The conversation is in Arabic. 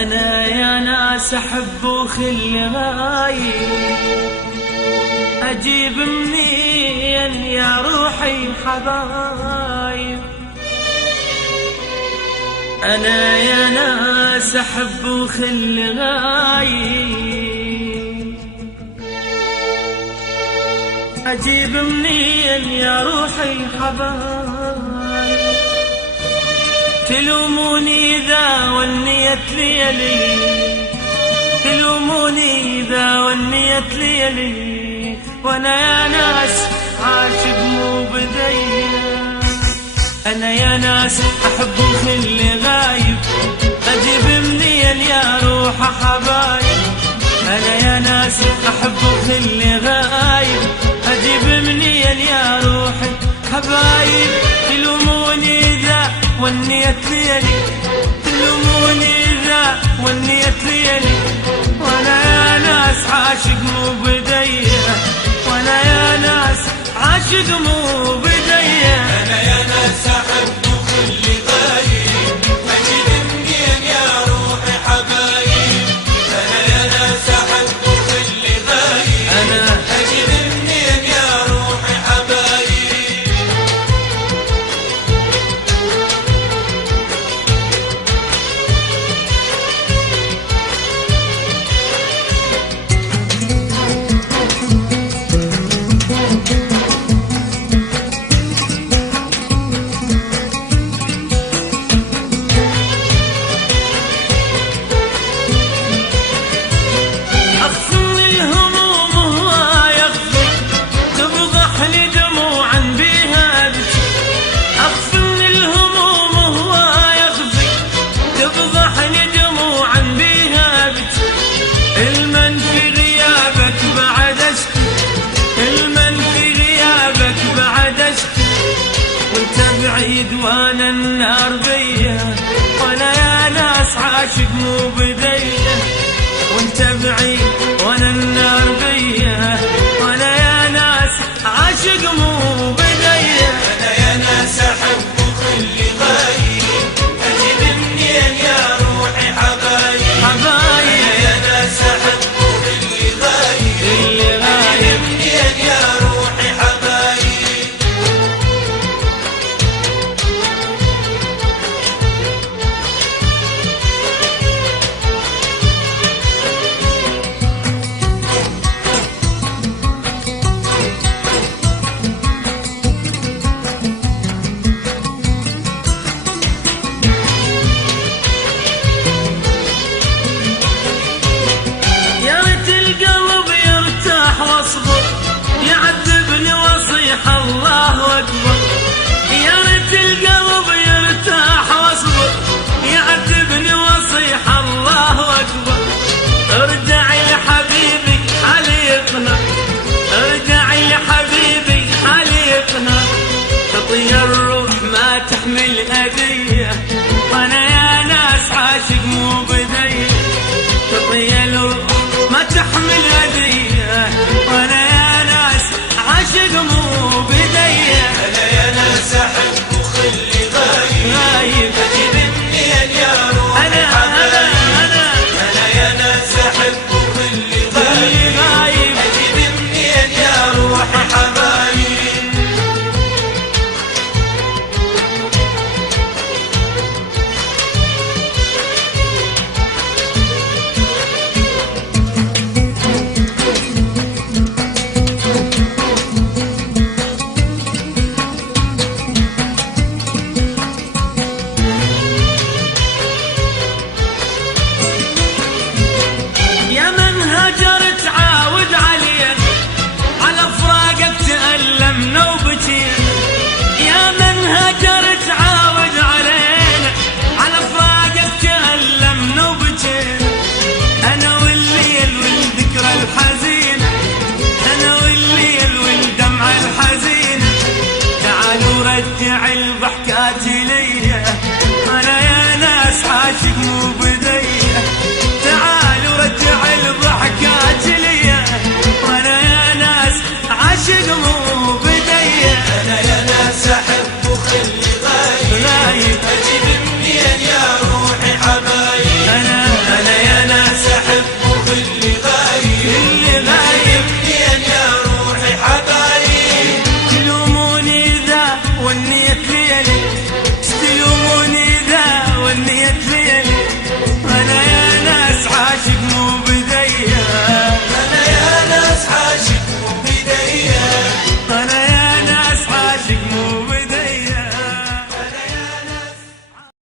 أنا يا ناس أحب وخل غايب، أجيب منين يا روحي حبايب. أنا يا ناس أحب وخل غايب، أجيب منين يا روحي حبايب. تلوموني إذا ونيت ليلي، تلوموني إذا ونيت ليلي، وأنا يا ناس عاشق مو بديا. أنا يا ناس أحب وخل غايب، أجيب منين يا روح حبايب. أنا يا ناس أحب وخل غايب، أجيب منين يا روحي حبايب. تلوموني إذا ونيت ليلي، تلوموني إذا ونيت ليلي، وأنا يا ناس عاشق مو بديا. وأنا يا ناس عاشق مو